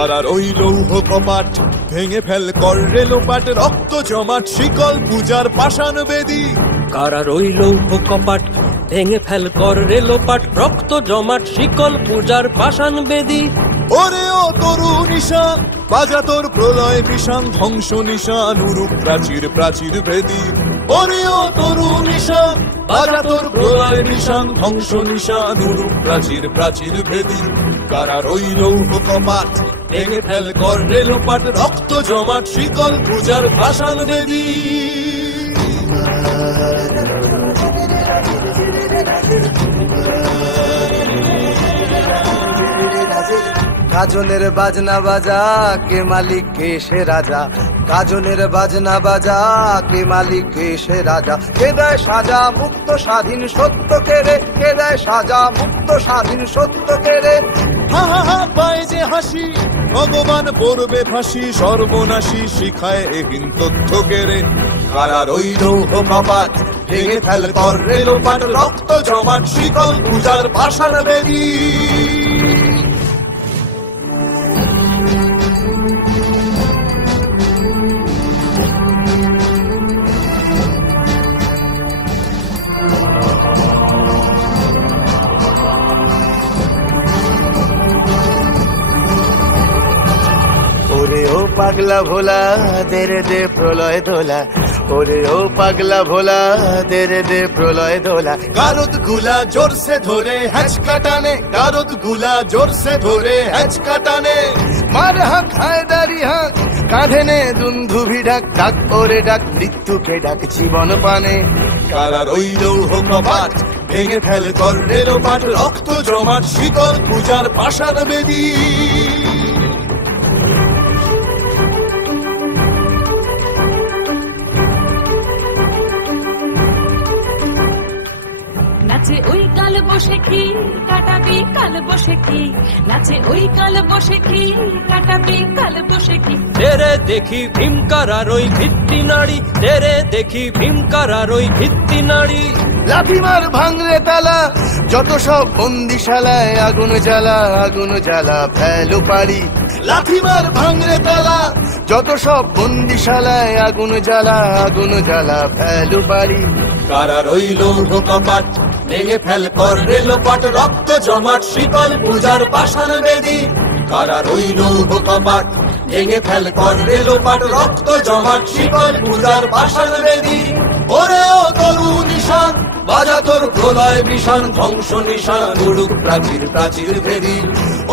কারার ওই লৌহ কপাট ভেঙে ফেল কর রেলোপাট, রক্ত জমাট শিকল পূজার পাষাণ বেদী। কারার ওই লৌহ কপাট ভেঙে ফেল কর রেলোপাট, রক্ত জমাট শিকল পূজার পাষাণ বেদী। ওরে ও তরু নিশান বাজা তোর প্রলয় বিষান, ধ্বংস নিশান উরুপ প্রাচীর প্রাচীর ভেদী। ওরে ও তরু নিশান বাজা তোর প্রলয় বিষান, ধ্বংস নিশান উরুপ প্রাচীর প্রাচীর ভেদী। কারার ওই লৌহ কপাট ভেঙে ফেল কর রেলোপাট, রক্ত জমাট শিকল পূজার পাষাণ বেদী। গাজনের বাজনা বাজা কে মালিক কে সে রাজা, গাজনের বাজনা বাজা কে মালিক কে সে রাজা। কে দেয় সাজা মুক্ত স্বাধীন সত্য কেড়ে, কে দেয় সাজা মুক্ত স্বাধীন সত্য কেড়ে। হা হা হা পায় যে হাসি ভগবান পড়বে ফাঁসি, সর্বনাশী শিখায় এহীন তথ্য কেড়ে। কারার ওই লৌহ কপাট ভেঙে ফেল কর রেলোপাট, রক্ত জমাট শিকল পূজার পাষাণ বেদী। ওরে ও পাগলা ভোলা দে রে দে প্রলয় দোলা, ওরে ও পাগলা ভোলা দে রে দে প্রলয় দোলা। গারদ গুলা জোরসে ধরে হ্যাচকা টানে, গারদ গুলা জোরসে ধরে হ্যাচকা টানে। মার হাঁক হায়দারি হাঁক কাঁধে নে দুন্ধুভি ডাক, ডাক ওরে ডাক মৃত্যুকে ডাক জীবন পানে। কারার ওই লৌহ কপাট ভেঙে ফেল কর রেলোপাট, রক্ত জমাট শিকল পূজার পাষাণ বেদী। নাচে ওই কাল বসে কি কাটাবি কাল বসে কি, নাচে ওই কাল বসে কি কাটাবি কাল বসে কি। তেরে দেখি ভীমকারার ওই ভিত্তি নাড়ি, তেরে দেখি ভীমকারার ওই ভিত্তি নাড়ি। লাথিমার ভাঙরে তালা যত সব বন্দিশালায়, আগুন জ্বালা আগুন জ্বালা ফেলো পারি। লাথিমার ভাঙরে তালা যত সব বন্দিশালায়, আগুন জ্বালা আগুন জ্বালা ফেলো পারি। কারার ওই লৌহ কপাট ভেঙে ফেল কর রেলোপাট, রক্ত জমাট শিকল পূজার পাষাণ বেদী। কারার ওই লৌহ কপাট ভেঙে ফেল কর রেলোপাট, রক্ত জমাট শিকল পূজার পাষাণ বেদী। ওরে ও তরু নিশান বাজা তোর প্রলয় বিষান, ধ্বংস নিশান উড়ুক প্রাচীর প্রাচীর ভেদী।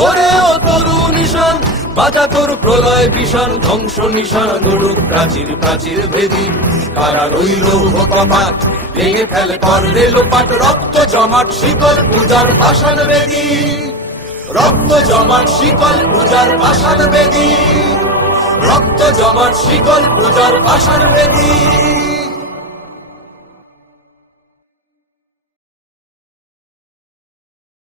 ওরে ও তরু নিশান বাজা তোর প্রলয় বিষান, ধ্বংস নিশান উড়ুক প্রাচীর প্রাচীর ভেদী। কারার ওই লৌহ কপাট ভেঙে ফেল কর রেলোপাট, রক্ত জমাট শিকল পূজার পাষাণ বেদী। রক্ত জমাট শিকল পূজার পাষাণ বেদী, রক্ত জমাট শিকল পূজার পাষাণ বেদী।